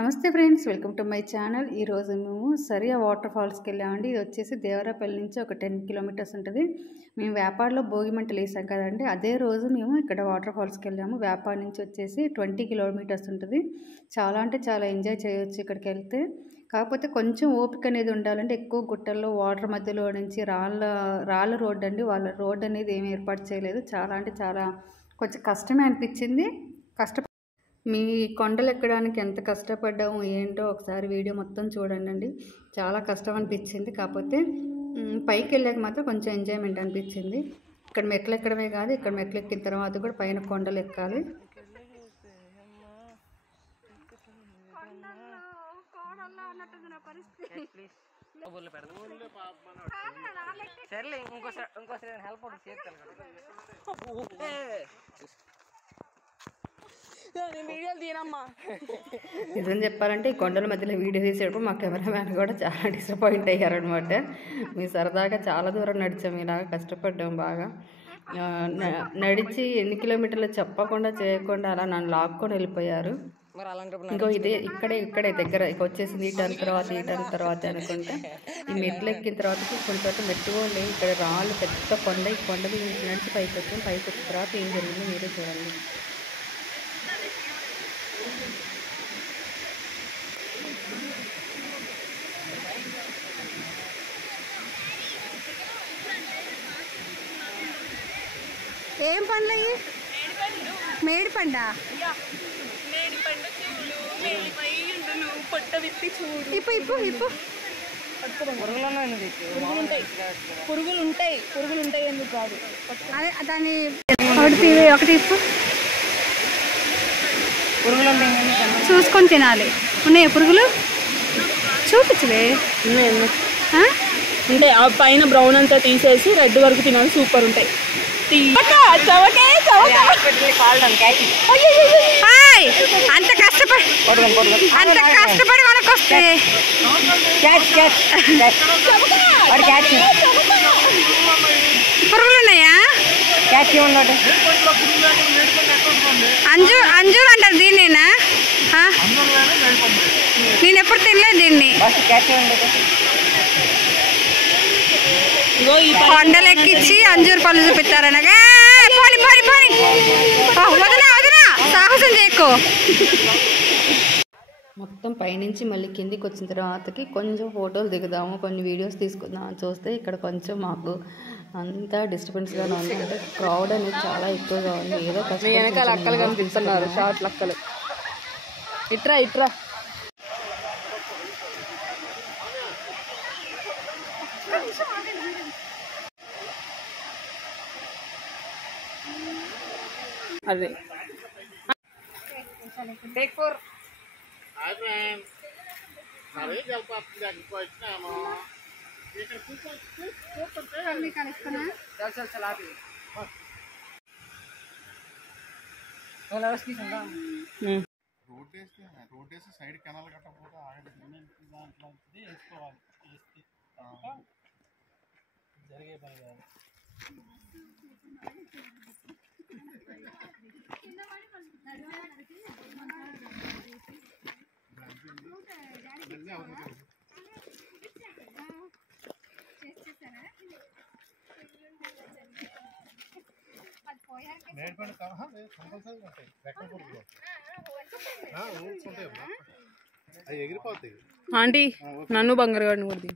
నమస్తే friends, welcome to my channel. ఈరోజు మేము సరియా వాటర్ ఫాల్స్కి వెళ్ళామండి. ఇది వచ్చేసి దేవరాపల్లి నుంచి ఒక 10 కిలోమీటర్స్ ఉంటుంది. మేము వ్యాపారంలో భోగి మంటలు వేసాం కదండి, అదే రోజు మేము ఇక్కడ వాటర్ ఫాల్స్కి వెళ్ళాము. వ్యాపారం నుంచి వచ్చేసి 20 కిలోమీటర్స్ ఉంటుంది. చాలా అంటే చాలా ఎంజాయ్ చేయొచ్చు ఇక్కడికి వెళ్తే. కాకపోతే కొంచెం ఓపిక అనేది ఉండాలంటే, ఎక్కువ గుట్టల్లో వాటర్ మధ్యలో నుంచి రాళ్ళ రోడ్డు అండి. వాళ్ళ రోడ్ అనేది ఏమి ఏర్పాటు చేయలేదు. చాలా అంటే చాలా కొంచెం కష్టమే అనిపించింది. మీ కొండలు ఎక్కడానికి ఎంత కష్టపడ్డాము ఏంటో ఒకసారి వీడియో మొత్తం చూడండి. చాలా కష్టం అనిపించింది. కాకపోతే పైకి వెళ్ళాక మాత్రం కొంచెం ఎంజాయ్మెంట్ అనిపించింది. ఇక్కడ మెట్లు ఎక్కడమే కాదు, ఇక్కడ మెట్లు ఎక్కిన తర్వాత కూడా పైన కొండలు ఎక్కాలి. నిజం చెప్పాలంటే ఈ కొండల మధ్యలో వీడియో తీసేటప్పుడు మా కెమెరామ్యాన్ కూడా చాలా డిసప్పాయింట్ అయ్యారనమాట. మేము సరదాగా చాలా దూరం నడిచాము, ఇలాగ కష్టపడ్డాము బాగా. నడిచి ఎన్ని కిలోమీటర్లు చెప్పకుండా చేయకుండా అలా నన్ను లాక్కొని వెళ్ళిపోయారు. ఇంకో ఇక్కడే దగ్గర ఇక వచ్చేసింది. ఈ టర్న్ తర్వాత అనుకుంటా ఈ మెట్లు ఎక్కిన తర్వాత కొంచెం మెట్టు కూడా లేవు. ఇక్కడ రాళ్ళు పెద్ద కొండ, ఈ కొండ నడిచి పైకి వచ్చిన తర్వాత ఏం జరిగిందో మీరే చూడండి. ఏం పండ్లు అయ్యి? మేడి పండ. పురుగులు ఉంటాయి ఎందుకు కాదు. అదే దాన్ని ఒకటి ఇప్పు. చూసుకొని తినాలి. ఉన్నాయా పురుగులు? చూపించవే. అంటే ఆ పైన బ్రౌన్ అంతా తీసేసి రెడ్ వరకు తినాలి. సూపర్ ఉంటాయి. అంత కష్టపడి మనకు వస్తాయి. పురుగులు ఉన్నాయా? అంజూరు అంటారు దీన్నేనా? నేను ఎప్పుడు తినలేదు దీన్ని. కొండలెక్కించి అంజూరు పళ్ళు చూపిస్తారనగా. వదనా సాహసం చేయకు. మొత్తం పైనుంచి మళ్ళీ కిందికి వచ్చిన తర్వాతకి కొంచెం ఫోటోలు దిగుదాము, కొన్ని వీడియోస్ తీసుకుందాం అని చూస్తే ఇక్కడ కొంచెం మాకు అంతా డిస్టర్బెన్స్గానే ఉంది. అంటే క్రౌడ్ అనేది చాలా ఎక్కువగా ఉంది. ఏదో వెనకాల అక్కలు కనిపిస్తున్నారు, షార్ట్ అక్కలు. ఇట్రా అదే టేక్ 4. రోడ్ సైడ్ కెనాల్ కట్టకపోతే వేసుకోవాలి. జరిగే పని కాదు. నేర్పండి కంపల్సరీ ఉంటాయి. రెక్కల పురుగులు ఉంటాయి, అవి ఎగిరిపోతాయి. ఆంటీ నన్ను బంగారు గాడిని కొద్ది